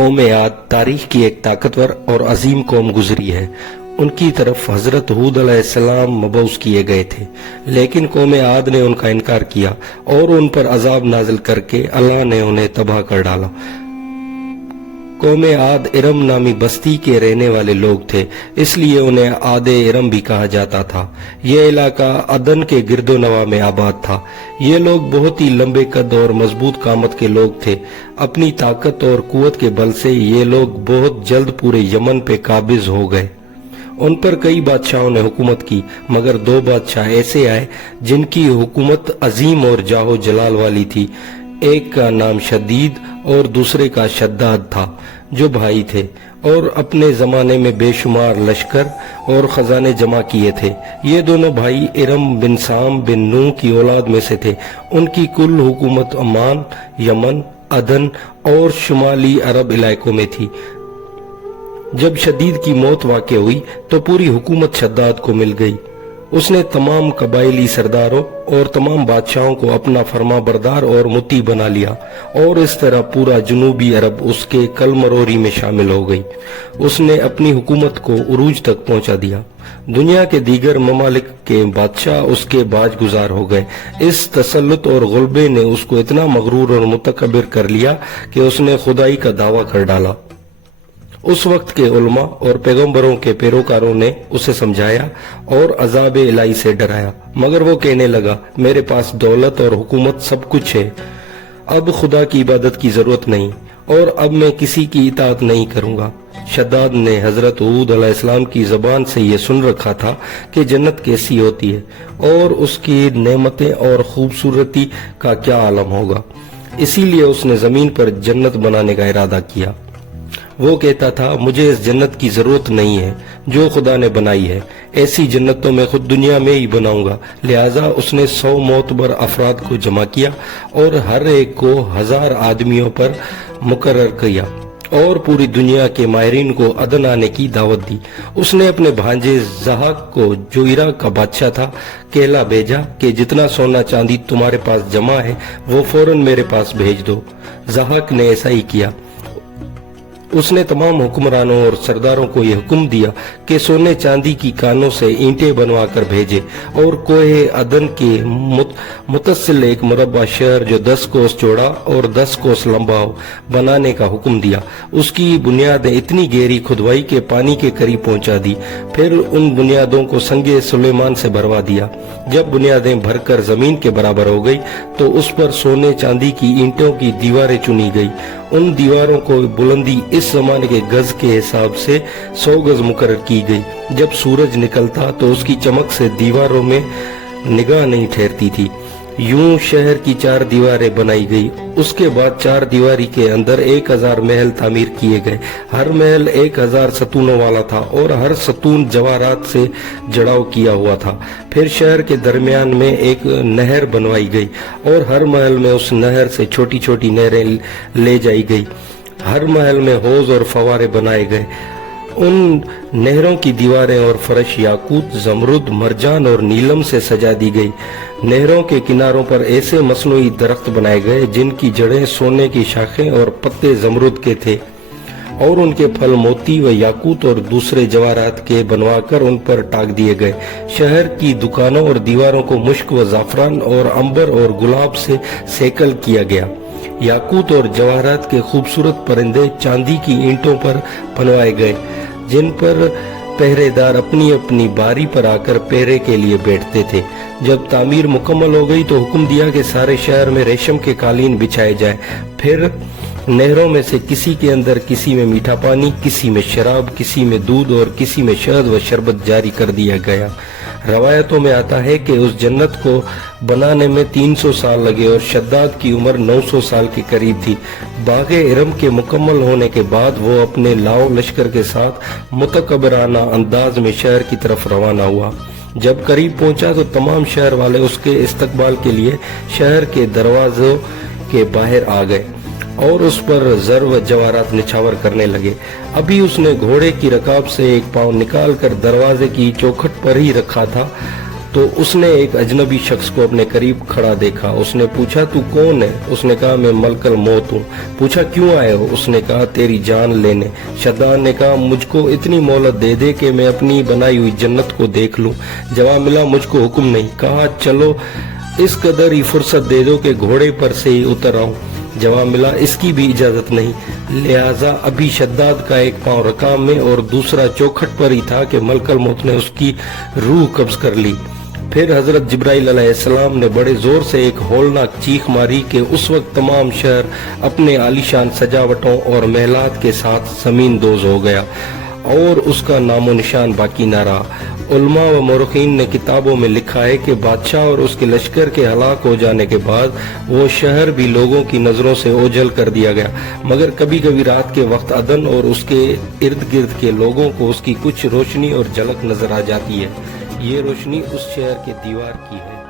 قوم عاد تاریخ کی ایک طاقتور اور عظیم قوم گزری ہے۔ ان کی طرف حضرت ہود علیہ السلام مبعوث کیے گئے تھے، لیکن قوم عاد نے ان کا انکار کیا اور ان پر عذاب نازل کر کے اللہ نے انہیں تباہ کر ڈالا۔ قوم عاد ارم نامی بستی کے رہنے والے لوگ تھے، اس لیے انہیں عاد ارم بھی کہا جاتا تھا۔ یہ علاقہ عدن کے گرد و نواح میں آباد تھا۔ یہ لوگ بہت ہی لمبے قد اور مضبوط قامت کے لوگ تھے۔ اپنی طاقت اور قوت کے بل سے یہ لوگ بہت جلد پورے یمن پہ قابض ہو گئے۔ ان پر کئی بادشاہوں نے حکومت کی، مگر دو بادشاہ ایسے آئے جن کی حکومت عظیم اور جاہ و جلال والی تھی۔ ایک کا نام شدید اور دوسرے کا شداد تھا، جو بھائی تھے اور اپنے زمانے میں بے شمار لشکر اور خزانے جمع کیے تھے۔ یہ دونوں بھائی ارم بن سام بن نوح کی اولاد میں سے تھے۔ ان کی کل حکومت عمان، یمن، عدن اور شمالی عرب علاقوں میں تھی۔ جب شدید کی موت واقع ہوئی تو پوری حکومت شداد کو مل گئی۔ اس نے تمام قبائلی سرداروں اور تمام بادشاہوں کو اپنا فرما بردار اور مطیع بنا لیا، اور اس طرح پورا جنوبی عرب اس کے کل مروری میں شامل ہو گئی۔ اس نے اپنی حکومت کو عروج تک پہنچا دیا۔ دنیا کے دیگر ممالک کے بادشاہ اس کے باج گزار ہو گئے۔ اس تسلط اور غلبے نے اس کو اتنا مغرور اور متکبر کر لیا کہ اس نے خدائی کا دعویٰ کر ڈالا۔ اس وقت کے علماء اور پیغمبروں کے پیروکاروں نے اسے سمجھایا اور عذاب الہی سے ڈرایا، مگر وہ کہنے لگا، میرے پاس دولت اور حکومت سب کچھ ہے، اب خدا کی عبادت کی ضرورت نہیں، اور اب میں کسی کی اطاعت نہیں کروں گا۔ شداد نے حضرت ہود علیہ السلام کی زبان سے یہ سن رکھا تھا کہ جنت کیسی ہوتی ہے اور اس کی نعمتیں اور خوبصورتی کا کیا عالم ہوگا، اسی لیے اس نے زمین پر جنت بنانے کا ارادہ کیا۔ وہ کہتا تھا، مجھے اس جنت کی ضرورت نہیں ہے جو خدا نے بنائی ہے، ایسی جنت تو میں خود دنیا میں ہی بناؤں گا۔ لہٰذا اس نے 100 معتبر افراد کو جمع کیا اور ہر ایک کو 1000 آدمیوں پر مقرر کیا اور پوری دنیا کے ماہرین کو عدن آنے کی دعوت دی۔ اس نے اپنے بھانجے زحاق کو، جو عراق کا بادشاہ تھا، کہلا بھیجا کہ جتنا سونا چاندی تمہارے پاس جمع ہے وہ فوراً میرے پاس بھیج دو۔ زحاق نے ایسا ہی کیا۔ اس نے تمام حکمرانوں اور سرداروں کو یہ حکم دیا کہ سونے چاندی کی کانوں سے اینٹیں بنوا کر بھیجے اور کوہ عدن کے متصل ایک مربع شہر جو 10 کوس چوڑا اور 10 کوس لمبا ہو بنانے کا حکم دیا۔ اس کی بنیادیں اتنی گہری کھدوائی کے پانی کے قریب پہنچا دی، پھر ان بنیادوں کو سنگ سلیمان سے بھروا دیا۔ جب بنیادیں بھر کر زمین کے برابر ہو گئی تو اس پر سونے چاندی کی اینٹوں کی دیواریں چنی گئی۔ ان دیواروں کو بلندی اس زمانے کے گز کے حساب سے 100 گز مقرر کی گئی۔ جب سورج نکلتا تو اس کی چمک سے دیواروں میں نگاہ نہیں ٹھہرتی تھی۔ یوں شہر کی 4 دیواریں بنائی گئی۔ اس کے بعد 4 دیواری کے اندر 1000 محل تعمیر کیے گئے۔ ہر محل 1000 ستونوں والا تھا اور ہر ستون جواہرات سے جڑاؤ کیا ہوا تھا۔ پھر شہر کے درمیان میں ایک نہر بنوائی گئی اور ہر محل میں اس نہر سے چھوٹی چھوٹی نہریں لے جائی گئی۔ ہر محل میں حوض اور فوارے بنائے گئے۔ ان نہروں کی دیواریں اور فرش یاقوت، زمرد، مرجان اور نیلم سے سجا دی گئی۔ نہروں کے کناروں پر ایسے مصنوعی درخت بنائے گئے جن کی جڑیں سونے کی شاخیں اور پتے زمرد کے تھے، اور ان کے پھل موتی و یاقوت اور دوسرے جواہرات کے بنوا کر ان پر ٹاک دیے گئے۔ شہر کی دکانوں اور دیواروں کو مشک و زعفران اور عنبر اور گلاب سے سیکل کیا گیا۔ یاقوت اور جواہرات کے خوبصورت پرندے چاندی کی اینٹوں پر بنوائے گئے، جن پر پہرے دار اپنی اپنی باری پر آ کر پہرے کے لیے بیٹھتے تھے۔ جب تعمیر مکمل ہو گئی تو حکم دیا کہ سارے شہر میں ریشم کے قالین بچھائے جائیں۔ پھر نہروں میں سے کسی کے اندر کسی میں میٹھا پانی، کسی میں شراب، کسی میں دودھ اور کسی میں شہد و شربت جاری کر دیا گیا۔ روایتوں میں آتا ہے کہ اس جنت کو بنانے میں 300 سال لگے اور شداد کی عمر 900 سال کے قریب تھی۔ باغ ارم کے مکمل ہونے کے بعد وہ اپنے لاؤ لشکر کے ساتھ متکبرانہ انداز میں شہر کی طرف روانہ ہوا۔ جب قریب پہنچا تو تمام شہر والے اس کے استقبال کے لیے شہر کے دروازوں کے باہر آ گئے اور اس پر زر و جواہرات نچھاور کرنے لگے۔ ابھی اس نے گھوڑے کی رکاب سے ایک پاؤں نکال کر دروازے کی چوکھٹ پر ہی رکھا تھا تو اس نے ایک اجنبی شخص کو اپنے قریب کھڑا دیکھا۔ اس نے پوچھا تو کون ہے؟ اس نے کہا میں ملک الموت ہوں۔ پوچھا کیوں آئے ہو؟ اس نے کہا تیری جان لینے۔ شداد نے کہا مجھ کو اتنی مہلت دے دے کہ میں اپنی بنائی ہوئی جنت کو دیکھ لوں۔ جواب ملا مجھ کو حکم نہیں۔ کہا چلو اس قدر ہی فرصت دے دو کہ گھوڑے پر سے ہی اتر آؤں۔ جواب ملا اس کی بھی اجازت نہیں، لہٰذا ابھی شداد کا ایک پاؤں رکام میں اور دوسرا چوکھٹ پر ہی تھا کہ ملک الموت نے اس کی روح قبض کر لی۔ پھر حضرت جبرائیل علیہ السلام نے بڑے زور سے ایک ہولناک چیخ ماری کہ اس وقت تمام شہر اپنے عالیشان سجاوٹوں اور محلات کے ساتھ زمین دوز ہو گیا اور اس کا نام و نشان باقی نہ رہا۔ علماء و مورخین نے کتابوں میں لکھا ہے کہ بادشاہ اور اس کے لشکر کے ہلاک ہو جانے کے بعد وہ شہر بھی لوگوں کی نظروں سے اوجھل کر دیا گیا، مگر کبھی کبھی رات کے وقت عدن اور اس کے ارد گرد کے لوگوں کو اس کی کچھ روشنی اور جھلک نظر آ جاتی ہے۔ یہ روشنی اس شہر کے دیوار کی ہے۔